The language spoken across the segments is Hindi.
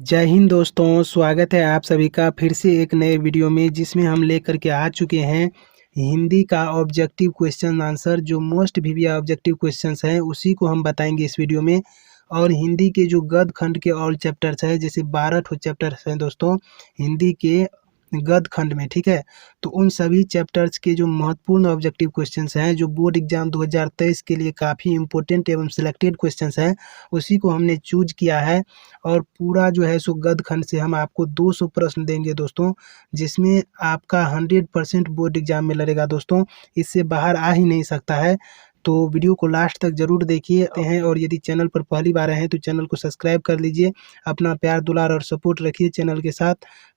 जय हिंद दोस्तों, स्वागत है आप सभी का फिर से एक नए वीडियो में जिसमें हम लेकर के आ चुके हैं हिंदी का ऑब्जेक्टिव क्वेश्चन आंसर। जो मोस्ट वीवीआई ऑब्जेक्टिव क्वेश्चंस हैं उसी को हम बताएंगे इस वीडियो में। और हिंदी के जो गद्य खंड के ऑल चैप्टर्स हैं, जैसे 12 ठो चैप्टर्स हैं दोस्तों हिंदी के गद्य खंड में, ठीक है। तो उन सभी चैप्टर्स के जो महत्वपूर्ण ऑब्जेक्टिव क्वेश्चंस हैं, जो बोर्ड एग्जाम 2023 के लिए काफ़ी इंपॉर्टेंट एवं सिलेक्टेड क्वेश्चंस हैं, उसी को हमने चूज किया है। और पूरा जो है सो गद्य खंड से हम आपको 200 प्रश्न देंगे दोस्तों, जिसमें आपका 100% बोर्ड एग्जाम में लड़ेगा दोस्तों। इससे बाहर आ ही नहीं सकता है। तो वीडियो को लास्ट तक जरूर देखिए हैं। और यदि चैनल पर पहली बार आए हैं तो चैनल को सब्सक्राइब कर लीजिए। अपना प्यार दुलार और सपोर्ट रखिए चैनल के साथ।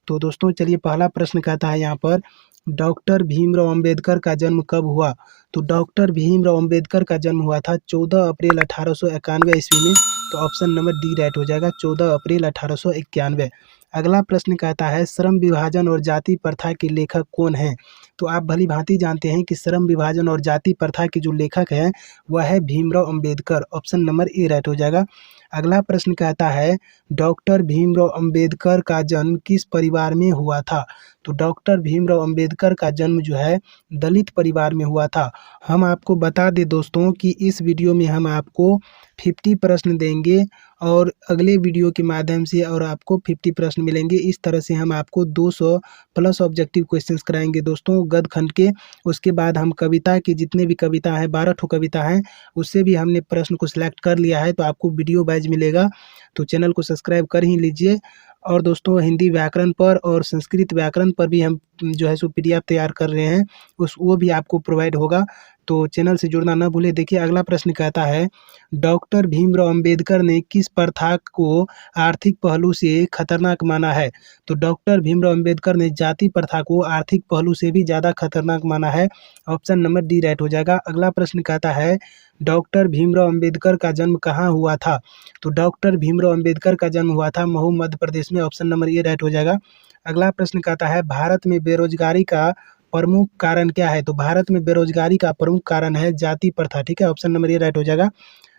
तो दोस्तों चलिए, पहला प्रश्न कहता है यहाँ पर, डॉक्टर भीमराव अंबेडकर का जन्म कब हुआ? तो डॉक्टर भीमराव अंबेडकर का जन्म हुआ था 14 अप्रैल 1891 ईस्वी में। तो ऑप्शन नंबर डी राइट हो जाएगा, 14 अप्रैल 1891। अगला प्रश्न कहता है, श्रम विभाजन और जाति प्रथा के लेखक कौन हैं? तो आप भली भांति जानते हैं कि श्रम विभाजन और जाति प्रथा के जो लेखक हैं वह है Bhimrao Ambedkar. Option number A right हो जाएगा। अगला प्रश्न कहता है, डॉक्टर भीमराव अंबेडकर का जन्म किस परिवार में हुआ था? तो डॉक्टर भीमराव अंबेडकर का जन्म जो है दलित परिवार में हुआ था। हम आपको बता दें दोस्तों कि इस वीडियो में हम आपको 50 प्रश्न देंगे और अगले वीडियो के माध्यम से और आपको 50 प्रश्न मिलेंगे। इस तरह से हम आपको 200 प्लस ऑब्जेक्टिव क्वेश्चंस कराएंगे दोस्तों गद्य खंड के। उसके बाद हम कविता के जितने भी कविता हैं, 12 ठो कविता हैं, उससे भी हमने प्रश्न को सिलेक्ट कर लिया है। तो आपको वीडियो वाइज मिलेगा, तो चैनल को सब्सक्राइब कर ही लीजिए। और दोस्तों हिंदी व्याकरण पर और संस्कृत व्याकरण पर भी हम जो है सो पीडीएफ तैयार कर रहे हैं, उस वो भी आपको प्रोवाइड होगा। तो चैनल से जुड़ना न भूलें। देखिए अगला प्रश्न कहता है, डॉक्टर भीमराव अंबेडकर ने किस प्रथा को आर्थिक पहलू से खतरनाक माना है? तो डॉक्टर भीमराव अंबेडकर ने जाति प्रथा को आर्थिक पहलू से भी ज़्यादा खतरनाक माना है। ऑप्शन नंबर डी राइट हो जाएगा। अगला प्रश्न कहता है, डॉक्टर भीमराव अंबेडकर का जन्म कहाँ हुआ था? तो डॉक्टर भीमराव अंबेडकर का जन्म हुआ था महू मध्य प्रदेश में। ऑप्शन नंबर ए राइट हो जाएगा। अगला प्रश्न कहता है, भारत में बेरोजगारी का प्रमुख कारण क्या है? तो भारत में बेरोजगारी का प्रमुख कारण है जाति प्रथा, ठीक है। ऑप्शन नंबर ए राइट हो जाएगा।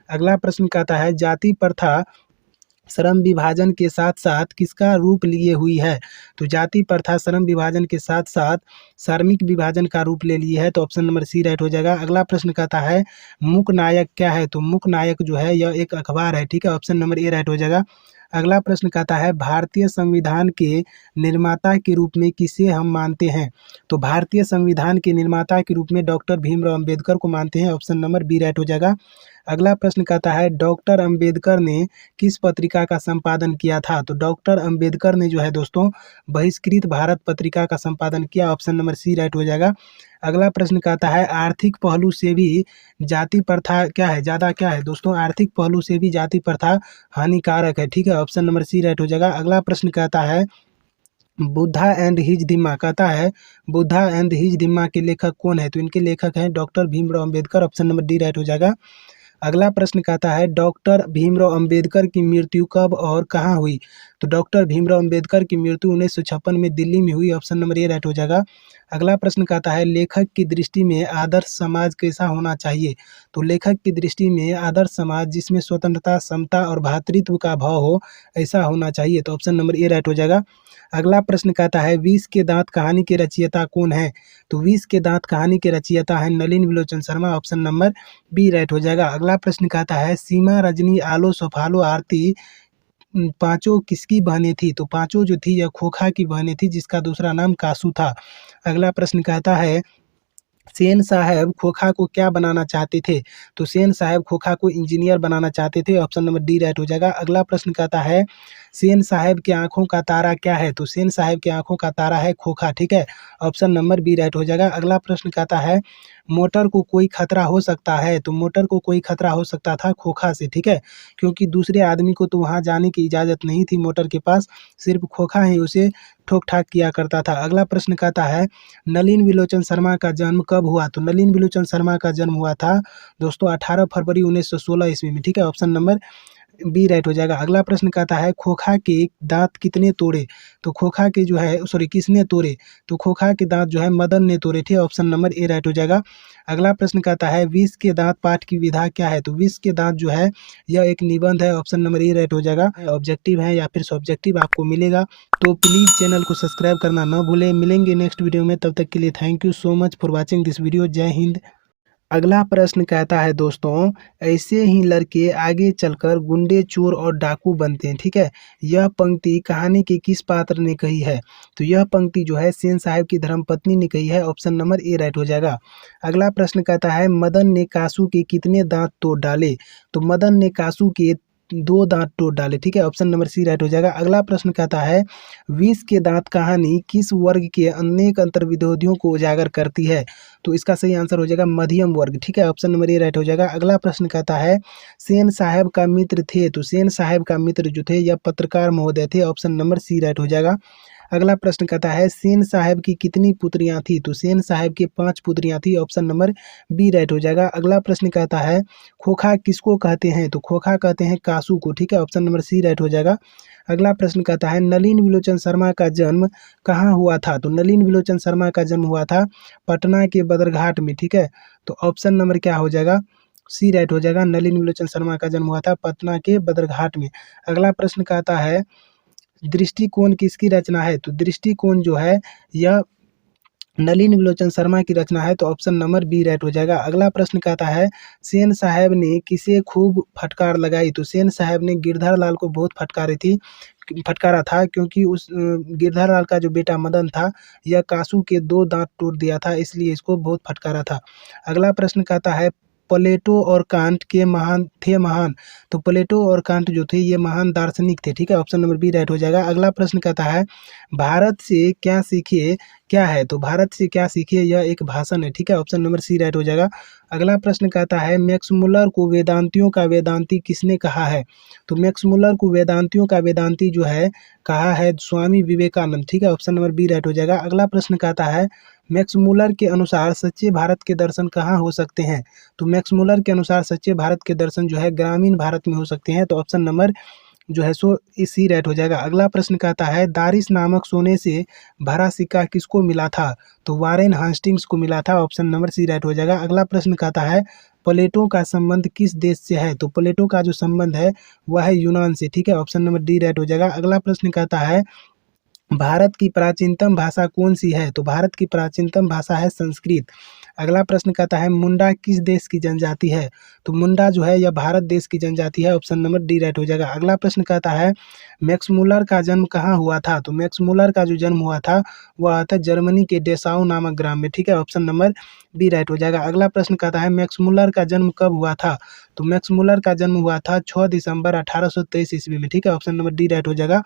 अगला प्रश्न कहता है, जाति प्रथा श्रम विभाजन के साथ साथ किसका रूप लिए हुई है? तो जाति प्रथा श्रम विभाजन के साथ साथ श्रमिक विभाजन का रूप ले ली है। तो ऑप्शन नंबर सी राइट हो जाएगा। अगला प्रश्न कहता है, मूक नायक क्या है? तो मूक नायक जो है यह एक अखबार है, ठीक है। ऑप्शन नंबर ए राइट हो जाएगा। अगला प्रश्न कहता है, भारतीय संविधान के निर्माता के रूप में किसे हम मानते हैं? तो भारतीय संविधान के निर्माता के रूप में डॉक्टर भीमराव अंबेडकर को मानते हैं। ऑप्शन नंबर बी राइट हो जाएगा। अगला प्रश्न कहता है, डॉक्टर अंबेडकर ने किस पत्रिका का संपादन किया था? तो डॉक्टर अंबेडकर ने जो है दोस्तों बहिष्कृत भारत पत्रिका का संपादन किया। ऑप्शन नंबर सी राइट हो जाएगा। अगला प्रश्न कहता है, आर्थिक पहलू से भी जाति प्रथा क्या है, ज़्यादा क्या है? दोस्तों आर्थिक पहलू से भी जाति प्रथा हानिकारक है, ठीक है। ऑप्शन नंबर सी राइट हो जाएगा। अगला प्रश्न कहता है, बुद्धा एंड हिज दिम्मा कहता है, बुद्धा एंड हिज दिम्मा के लेखक कौन है? तो इनके लेखक हैं doctor Bhimrao Ambedkar. Option number D right हो जाएगा। अगला प्रश्न कहता है, डॉक्टर भीमराव अंबेडकर की मृत्यु कब और कहाँ हुई? तो डॉक्टर भीमराव अंबेडकर की मृत्यु 1956 में दिल्ली में हुई। ऑप्शन नंबर ए राइट हो जाएगा। अगला प्रश्न कहता है, लेखक की दृष्टि में आदर्श समाज कैसा होना चाहिए? तो लेखक की दृष्टि में आदर्श समाज जिसमें स्वतंत्रता, समता और भ्रातृत्व का भाव हो, ऐसा होना चाहिए। तो ऑप्शन नंबर ए राइट हो जाएगा। अगला प्रश्न कहता है, विष के दांत कहानी के रचयिता कौन है? तो विष के दांत कहानी के रचयिता है Nalin Vilochan Sharma. Option number B right हो जाएगा। अगला प्रश्न कहता है, सीमा, रजनी, आलो, सफालो, आरती पांचों किसकी बहनें थी? तो पांचों जो थी यह खोखा की बहनें थी, जिसका दूसरा नाम कासू था। अगला प्रश्न कहता है, सेन साहब खोखा को क्या बनाना चाहते थे? तो सेन साहब खोखा को इंजीनियर बनाना चाहते थे। ऑप्शन नंबर डी राइट हो जाएगा। अगला प्रश्न कहता है, सेन साहब की आंखों का तारा क्या है? तो सेन साहब की आंखों का तारा है खोखा, ठीक है। ऑप्शन नंबर बी राइट हो जाएगा। अगला प्रश्न कहता है, मोटर को कोई खतरा हो सकता है? तो मोटर को कोई खतरा हो सकता था खोखा से, ठीक है, क्योंकि दूसरे आदमी को तो वहां जाने की इजाज़त नहीं थी मोटर के पास, सिर्फ खोखा ही उसे ठोक ठाक किया करता था। अगला प्रश्न कहता है, नलिन विलोचन शर्मा का जन्म कब हुआ? तो नलिन विलोचन शर्मा का जन्म हुआ था दोस्तों 18 फरवरी 1916 ईस्वी में, ठीक है। ऑप्शन नंबर बी राइट हो जाएगा। अगला प्रश्न कहता है खोखा के दांत कितने तोड़े, तो खोखा के जो है सॉरी किसने तोड़े, तो खोखा के दांत जो है मदन ने तोड़े थे, ऑप्शन नंबर ए राइट हो जाएगा। अगला प्रश्न कहता है विष के दांत पाठ की विधा क्या है, तो विष के दांत जो है यह एक निबंध है, ऑप्शन नंबर ए राइट हो जाएगा। ऑब्जेक्टिव है या फिर सब्जेक्टिव आपको मिलेगा, तो प्लीज़ चैनल को सब्सक्राइब करना ना भूलें। मिलेंगे नेक्स्ट वीडियो में, तब तक के लिए thank you so much for watching this video. जय हिंद। अगला प्रश्न कहता है दोस्तों, ऐसे ही लड़के आगे चलकर गुंडे चोर और डाकू बनते हैं, ठीक है। यह पंक्ति कहानी के किस पात्र ने कही है, तो यह पंक्ति जो है सेन साहब की धर्मपत्नी ने कही है, ऑप्शन नंबर ए राइट हो जाएगा। अगला प्रश्न कहता है मदन ने कासू के कितने दांत तोड़ डाले, तो मदन ने कासू के 2 दांत तोड़ डाले, ठीक है, ऑप्शन नंबर सी राइट हो जाएगा। अगला प्रश्न कहता है विष के दांत कहानी किस वर्ग के अनेक अंतर्विरोधियों को उजागर करती है, तो इसका सही आंसर हो जाएगा मध्यम वर्ग, ठीक है, ऑप्शन नंबर ए राइट हो जाएगा। अगला प्रश्न कहता है सेन साहब का मित्र थे, तो सेन साहब का मित्र जो थे यह पत्रकार महोदय थे, ऑप्शन नंबर सी राइट हो जाएगा। अगला प्रश्न कहता है सेन साहब की कितनी पुत्रियां थी, तो सेन साहब की 5 पुत्रियां थी, ऑप्शन नंबर बी राइट हो जाएगा। अगला प्रश्न कहता है खोखा किसको कहते हैं, तो खोखा कहते हैं कासू को, ठीक है, ऑप्शन नंबर सी राइट हो जाएगा। अगला प्रश्न कहता है नलिन विलोचन शर्मा का जन्म कहाँ हुआ था, तो नलिन विलोचन शर्मा का जन्म हुआ था पटना के बदरघाट में, ठीक है, तो ऑप्शन नंबर क्या हो जाएगा, सी राइट हो जाएगा। नलिन विलोचन शर्मा का जन्म हुआ था पटना के बदरघाट में। अगला प्रश्न कहता है दृष्टिकोण किसकी रचना है, तो दृष्टिकोण जो है यह नलिन विलोचन शर्मा की रचना है, तो ऑप्शन नंबर बी राइट हो जाएगा। अगला प्रश्न कहता है सेन साहब ने किसे खूब फटकार लगाई, तो सेन साहब ने गिरधर लाल को बहुत फटकारा था, क्योंकि उस गिरधर लाल का जो बेटा मदन था यह कासू के 2 दांत तोड़ दिया था, इसलिए इसको बहुत फटकारा था। अगला प्रश्न कहता है प्लेटो और कांट के महान, तो प्लेटो और कांट जो थे ये महान दार्शनिक थे, ठीक है, ऑप्शन नंबर बी राइट हो जाएगा। अगला प्रश्न कहता है भारत से क्या सीखे क्या है, तो भारत से क्या सीखे यह एक भाषण है, ठीक है, ऑप्शन नंबर सी राइट हो जाएगा। अगला प्रश्न कहता है मैक्स मुलर को वेदांतियों का वेदांती किसने कहा है, तो मैक्स मुलर को वेदांतियों का वेदांती जो है कहा है स्वामी विवेकानंद, ठीक है, ऑप्शन नंबर बी राइट हो जाएगा। अगला प्रश्न कहता है मैक्स मुलर के अनुसार सच्चे भारत के दर्शन कहाँ हो सकते हैं, तो मैक्स मुलर के अनुसार सच्चे भारत के दर्शन जो है ग्रामीण भारत में हो सकते हैं, तो ऑप्शन नंबर जो है सो इसी राइट हो जाएगा। अगला प्रश्न कहता है दारिस नामक सोने से भरा सिक्का किसको मिला था, तो वारेन हास्टिंग्स को मिला था, ऑप्शन नंबर सी राइट हो जाएगा। अगला प्रश्न कहता है प्लेटो का संबंध किस देश से है, तो प्लेटो का जो संबंध है वह है यूनान से, ठीक है, ऑप्शन नंबर डी राइट हो जाएगा। अगला प्रश्न कहता है भारत की प्राचीनतम भाषा कौन सी है, तो भारत की प्राचीनतम भाषा है संस्कृत। अगला प्रश्न कहता है मुंडा किस देश की जनजाति है, तो मुंडा जो है यह भारत देश की जनजाति है, ऑप्शन नंबर डी राइट हो जाएगा। अगला प्रश्न कहता है मैक्स मुलर का जन्म कहाँ हुआ था, तो मैक्स मुलर का जो जन्म हुआ था वह था जर्मनी के डेसाउ नामक ग्राम में, ठीक है, ऑप्शन नंबर बी राइट हो जाएगा। अगला प्रश्न कहता है मैक्स मुलर का जन्म कब हुआ था, तो मैक्स मुलर का जन्म हुआ था 6 दिसंबर 1823 ईस्वी में, ठीक है, ऑप्शन नंबर डी राइट हो जाएगा।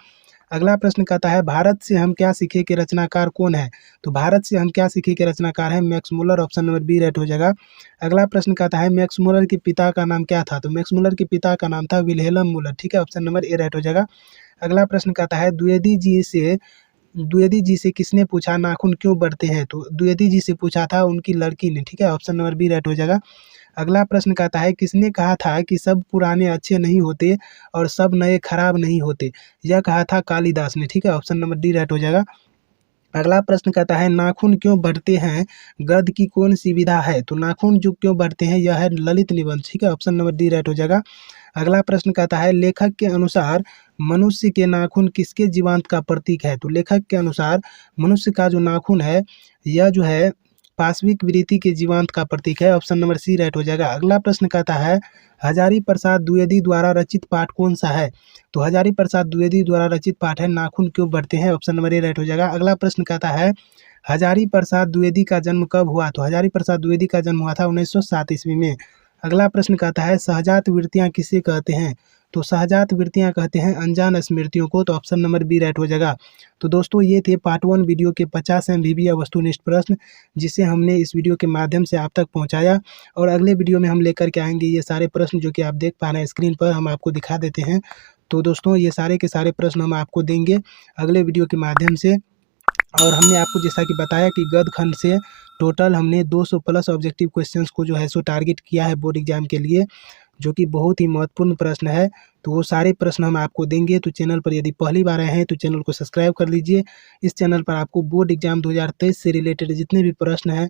अगला प्रश्न कहता है भारत से हम क्या सीखे के रचनाकार कौन है, तो भारत से हम क्या सीखे के रचनाकार है Max Muller, option number B right हो जाएगा। अगला प्रश्न कहता है मैक्स मुलर के पिता का नाम क्या था, तो मैक्स मुलर के पिता का नाम था विल्हेल्म मुलर, ठीक है, ऑप्शन नंबर ए राइट हो जाएगा। अगला प्रश्न कहता है द्विवेदी जी से किसने पूछा नाखून क्यों बढ़ते हैं, तो द्विवेदी जी से पूछा था उनकी लड़की ने, ठीक है, ऑप्शन नंबर बी राइट हो जाएगा। अगला प्रश्न कहता है किसने कहा था कि सब पुराने अच्छे नहीं होते और सब नए खराब नहीं होते, यह कहा था कालिदास ने, ठीक है, ऑप्शन नंबर डी राइट हो जाएगा। अगला प्रश्न कहता है नाखून क्यों बढ़ते हैं गद्य की कौन सी विधा है, तो नाखून जो क्यों बढ़ते हैं यह है ललित निबंध, ठीक है, ऑप्शन नंबर डी राइट हो जाएगा। अगला प्रश्न कहता है लेखक के अनुसार मनुष्य के नाखून किसके जीवांत का प्रतीक है, तो लेखक के अनुसार मनुष्य का जो नाखून है यह जो है पाशविक वृत्ति के जीवांत का प्रतीक है, ऑप्शन नंबर सी राइट हो जाएगा। अगला प्रश्न कहता है हजारी प्रसाद द्विवेदी द्वारा रचित पाठ कौन सा है, तो हजारी प्रसाद द्विवेदी द्वारा रचित पाठ है नाखून क्यों बढ़ते हैं, ऑप्शन नंबर ए राइट हो जाएगा। अगला प्रश्न कहता है हजारी प्रसाद द्विवेदी का जन्म कब हुआ, तो हजारी प्रसाद द्विवेदी का जन्म हुआ था 1907 ईस्वी में। अगला प्रश्न कहता है सहजात वृत्तियां किसे कहते हैं, तो सहजात वृत्तियां कहते हैं अनजान स्मृतियों को, तो ऑप्शन नंबर बी राइट हो जाएगा। तो दोस्तों ये थे पार्ट 1 वीडियो के 50 MVB या वस्तुनिष्ठ प्रश्न, जिसे हमने इस वीडियो के माध्यम से आप तक पहुंचाया, और अगले वीडियो में हम लेकर के आएंगे ये सारे प्रश्न जो कि आप देख पा रहे हैं स्क्रीन पर, हम आपको दिखा देते हैं। तो दोस्तों ये सारे के सारे प्रश्न हम आपको देंगे अगले वीडियो के माध्यम से। और हमने आपको जैसा कि बताया कि गद्य खंड से टोटल हमने 200 प्लस ऑब्जेक्टिव क्वेश्चंस को जो है सो टारगेट किया है बोर्ड एग्जाम के लिए। जो कि बहुत ही महत्वपूर्ण प्रश्न है। तो वो सारे प्रश्न हम आपको देंगे। तो चैनल पर यदि पहली बार आए हैं तो चैनल को सब्सक्राइब कर लीजिए। इस चैनल पर आपको बोर्ड एग्जाम 2023 से रिलेटेड जितने भी प्रश्न हैं